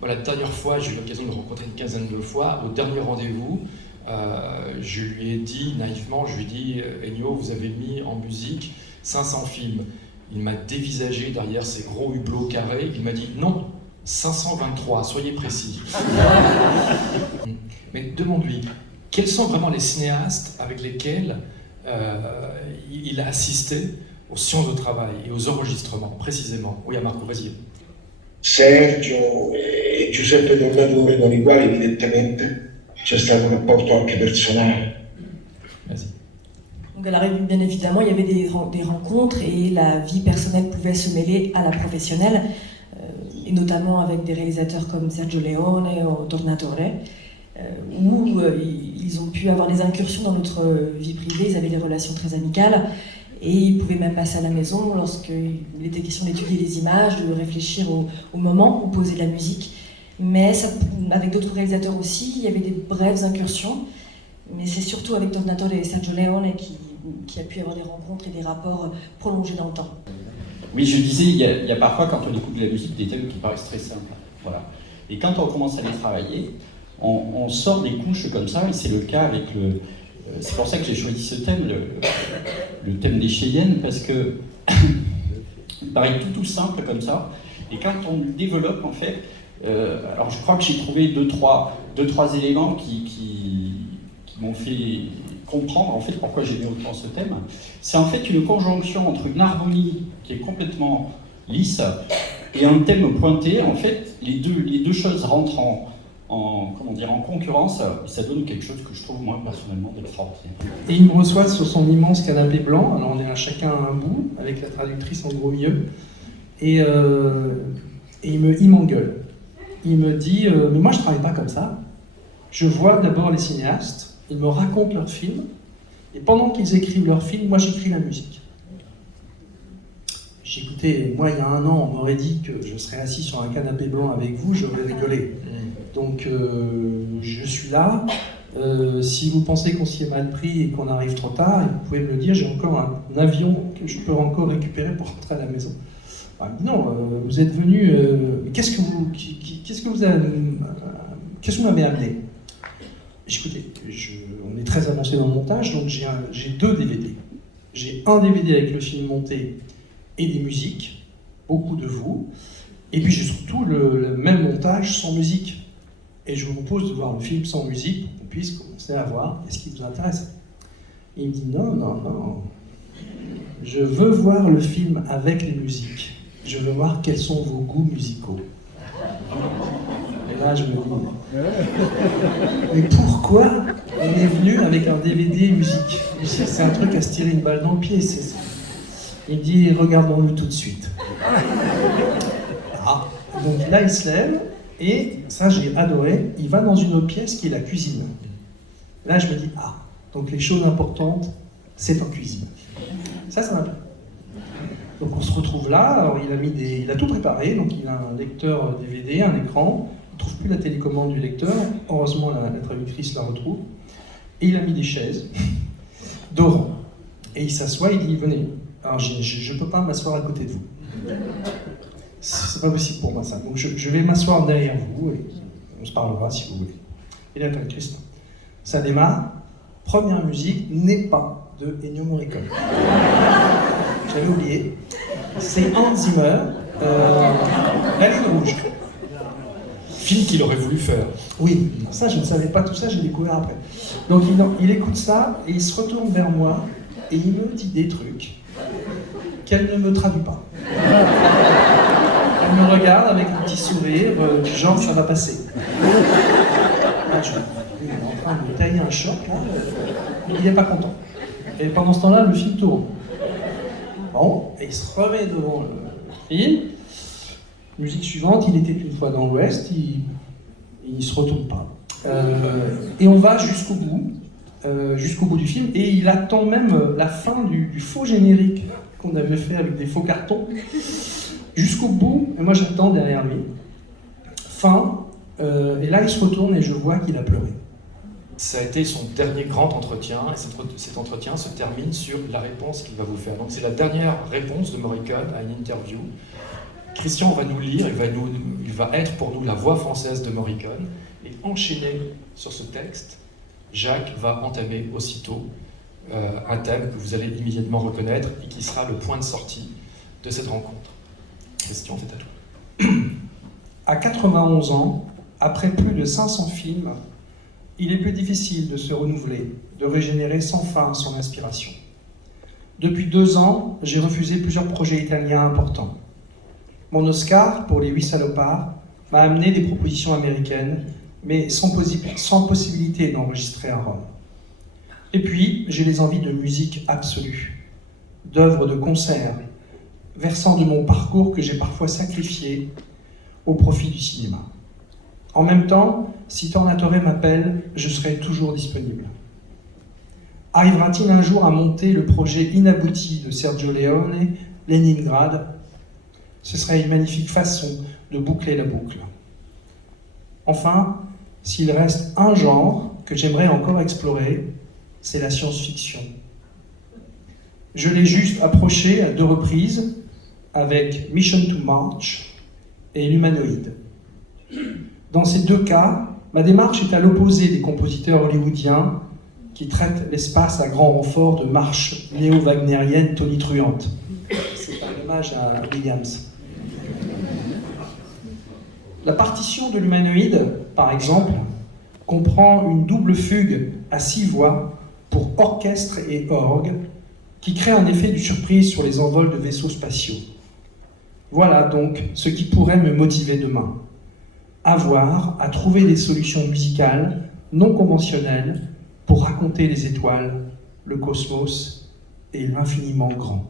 Bon, la dernière fois, j'ai eu l'occasion de le rencontrer une quinzaine de fois. Au dernier rendez-vous, je lui ai dit naïvement, je lui ai dit Ennio, vous avez mis en musique 500 films. Il m'a dévisagé derrière ses gros hublots carrés. Il m'a dit non, 523, soyez précis. Mais demande-lui, quels sont vraiment les cinéastes avec lesquels il a assisté aux séances de travail et aux enregistrements, précisément? Oui, à Marco, vas-y. Sergio e Giuseppe Tornatore, con i quali evidentemente c'è stato un rapporto anche personale. Vas-y. Donc à l'arrivée, bien évidemment, il y avait des rencontres et la vie personnelle pouvait se mêler à la professionnelle, et notamment avec des réalisateurs comme Sergio Leone ou Tornatore, où ils ont pu avoir des incursions dans notre vie privée, ils avaient des relations très amicales, et ils pouvaient même passer à la maison lorsqu'il était question d'étudier les images, de réfléchir au moment, composer de la musique. Mais ça, avec d'autres réalisateurs aussi, il y avait des brèves incursions, mais c'est surtout avec Tornatore et Sergio Leone qui a pu avoir des rencontres et des rapports prolongés dans le temps. Oui, je disais, il y a parfois, quand on écoute de la musique, des thèmes qui paraissent très simples. Voilà. Et quand on commence à les travailler, on sort des couches comme ça, et c'est le cas avec le... C'est pour ça que j'ai choisi ce thème, le thème des Cheyennes, parce que il paraît tout simple comme ça, et quand on le développe, en fait, alors je crois que j'ai trouvé deux, trois éléments qui m'ont fait comprendre en fait pourquoi j'aimais autant ce thème. C'est en fait une conjonction entre une harmonie qui est complètement lisse et un thème pointé. En fait, les deux choses rentrent en concurrence, et ça donne quelque chose que je trouve moi personnellement d'extraordinaire. Et il me reçoit sur son immense canapé blanc, alors on est chacun à un bout, avec la traductrice en gros milieu, et il m'engueule. Il me dit mais moi je travaille pas comme ça. Je vois d'abord les cinéastes, ils me racontent leurs films, et pendant qu'ils écrivent leurs films, moi j'écris la musique. J'écoutais, moi il y a un an, on m'aurait dit que je serais assis sur un canapé blanc avec vous, j'aurais rigolé. Donc je suis là. Si vous pensez qu'on s'y est mal pris et qu'on arrive trop tard, vous pouvez me le dire, j'ai encore un avion que je peux encore récupérer pour rentrer à la maison. Enfin, non, vous êtes venu. Qu'est-ce que vous m'avez amené? Écoutez, on est très avancé dans le montage, donc j'ai 2 DVD. J'ai un DVD avec le film monté et des musiques, beaucoup de vous, et puis j'ai surtout le même montage sans musique. Et je vous propose de voir le film sans musique pour qu'on puisse commencer à voir ce qui vous intéresse. Et il me dit non, je veux voir le film avec les musiques. Je veux voir quels sont vos goûts musicaux. Et là je me dis, mais pourquoi on est venu avec un DVD musique? C'est un truc à se tirer une balle dans le pied. Il me dit regardons-le tout de suite. Ah, donc là il se lève. Et ça, j'ai adoré, il va dans une autre pièce qui est la cuisine. Là, je me dis, ah, donc les choses importantes, c'est en cuisine. Ça m'a plu. Donc on se retrouve là, alors il a tout préparé, donc il a un lecteur DVD, un écran, il ne trouve plus la télécommande du lecteur, heureusement la traductrice la retrouve, et il a mis des chaises d'or. Et il s'assoit, il dit, venez, alors je ne peux pas m'asseoir à côté de vous. C'est pas possible pour moi ça. Donc je vais m'asseoir derrière vous et on se parlera si vous voulez. Et là, Christ, ça démarre. Première musique n'est pas de Ennio Morricone. J'avais oublié. C'est Hans Zimmer, La Ligne Rouge. Film qu'il aurait voulu faire. Oui, ça je ne savais pas tout ça, j'ai découvert après. Donc il écoute ça et il se retourne vers moi et il me dit des trucs qu'elle ne me traduit pas. Elle me regarde avec un petit sourire, du genre ça va passer. Là, il est en train de me tailler un choc, là. Il n'est pas content. Et pendant ce temps-là, le film tourne. Bon, et il se remet devant le film. Musique suivante, il était une fois dans l'Ouest, il se retourne pas. Et on va jusqu'au bout du film, et il attend même la fin du faux générique qu'on avait fait avec des faux cartons. Jusqu'au bout, et moi j'attends derrière lui. Fin, et là il se retourne et je vois qu'il a pleuré. Ça a été son dernier grand entretien, et cet entretien se termine sur la réponse qu'il va vous faire. Donc c'est la dernière réponse de Morricone à une interview. Christian va nous lire, il va être pour nous la voix française de Morricone, et enchaîné sur ce texte, Jacques va entamer aussitôt un thème que vous allez immédiatement reconnaître et qui sera le point de sortie de cette rencontre. Christian, c'est à toi. À 91 ans, après plus de 500 films, il est plus difficile de se renouveler, de régénérer sans fin son inspiration. Depuis 2 ans, j'ai refusé plusieurs projets italiens importants. Mon Oscar pour Les 8 salopards m'a amené des propositions américaines, mais sans possibilité d'enregistrer à Rome. Et puis, j'ai les envies de musique absolue, d'œuvres de concert, versant de mon parcours que j'ai parfois sacrifié au profit du cinéma. En même temps, si Tornatore m'appelle, je serai toujours disponible. Arrivera-t-il un jour à monter le projet inabouti de Sergio Leone, Leningrad? Ce serait une magnifique façon de boucler la boucle. Enfin, s'il reste un genre que j'aimerais encore explorer, c'est la science-fiction. Je l'ai juste approché à 2 reprises avec Mission to Mars et L'Humanoïde. Dans ces 2 cas, ma démarche est à l'opposé des compositeurs hollywoodiens qui traitent l'espace à grand renfort de marches néo-wagnériennes tonitruantes. C'est un hommage à Williams. La partition de L'Humanoïde, par exemple, comprend une double fugue à 6 voix pour orchestre et orgue qui crée un effet de surprise sur les envols de vaisseaux spatiaux. Voilà donc ce qui pourrait me motiver demain. Avoir à trouver des solutions musicales non conventionnelles pour raconter les étoiles, le cosmos et l'infiniment grand.